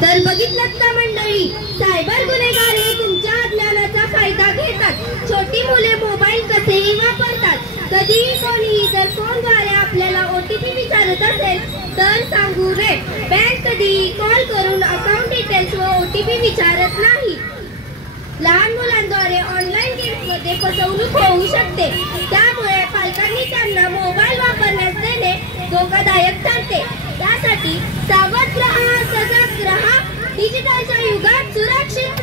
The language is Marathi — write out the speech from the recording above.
तर बघितलं का मंडळी, सायबर गुन्हेगार हे तुमच्या अज्ञानाचा फायदा घेतात. छोटी मुले मोबाईल कसेही वापरतात. कधीही कोणीही जर फोनद्वारे आपल्याला OTP विचारत असेल तर सांगू रे. बँक कधीही कॉल करून अकाउंट डिटेल्स व OTP विचारत नाही. लहान मुलांद्वारे ऑनलाईन गेम्समध्ये फसवणूक होऊ शकते. त्यामुळे पालकांनी त्यांना मोबाईल वापरण्यास देणे धोकादायक ठरते. त्यासाठी सावध रहा, सजग रहा. डिजिटलच्या युगात सुरक्षित